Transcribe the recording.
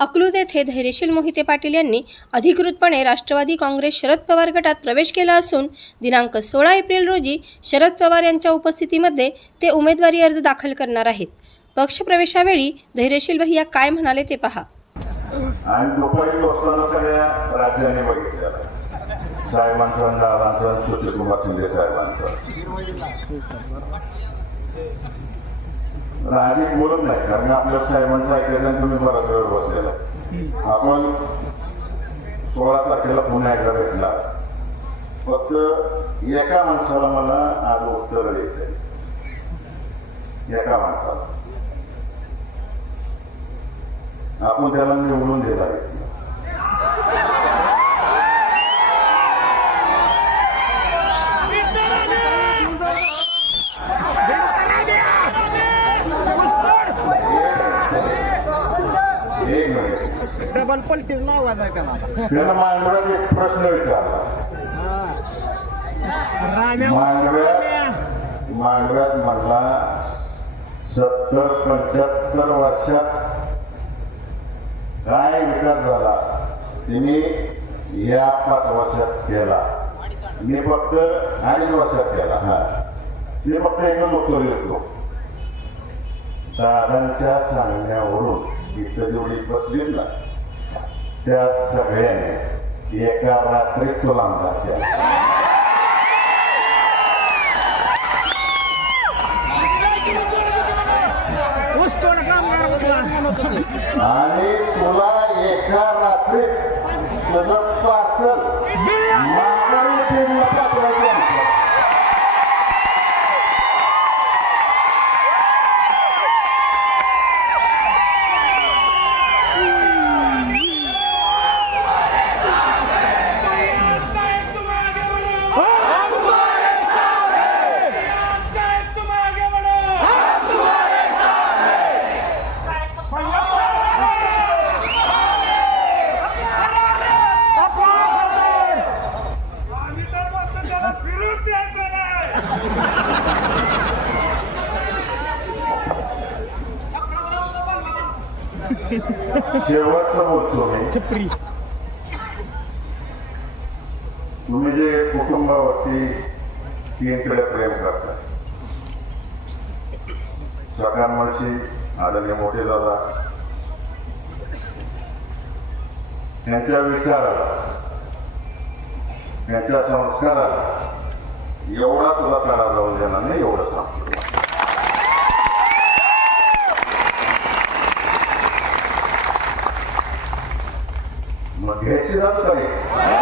अकलूज येथे धैर्यशील मोहिते पाटील यांनी अधिकृतपणे राष्ट्रवादी काँग्रेस शरद पवार गटात प्रवेश केला असून दिनांक सोळा एप्रिल रोजी शरद पवार यांच्या उपस्थितीमध्ये ते उमेदवारी अर्ज दाखल करणार आहेत. पक्षप्रवेशावेळी धैर्यशील भैया काय म्हणाले ते पहा. साहेबांचं दादांचं बोलत नाही. कारण आपल्या साहेबांचं ऐकलं तुम्ही बराच वेळ बसलेला. आपण सोळा तारखेला पुन्हा एकदा भेटणार फक्त एका माणसाला मला आज उत्तर द्यायचंय. एका माणसाला. आपण त्याला निवडून दिला डबल पलटीच लावायचा का मला त्यानं मांडव्यात एक प्रश्न विचारला. राम्या मांडव्यात मांडव्यात म्हणला सत्तर पंच्याहत्तर वर्षात काय विकास झाला? तिने या पाच वर्षात केला. मी फक्त अडीच वर्षात केला. हा. मी फक्त एकच उत्तर देतो. दादांच्या सांगण्यावरून इथं जेवढी बसली ना त्या सगळ्यांनी एका रात्रीत तुला आमदार केला. आणि तुला एका रात्रीत तुझं पार्सल शेवटचं बोलतो मी. छपरी. तुम्ही जे कुटुंबावरती तीनकडे प्रेम करता सकाळमर्शी आदरणीय मोठे दादा त्यांच्या विचाराला त्यांच्या संस्काराला एवढा सुद्धा तडा जाऊन देणार नाही एवढं सांगतो. 月だったり。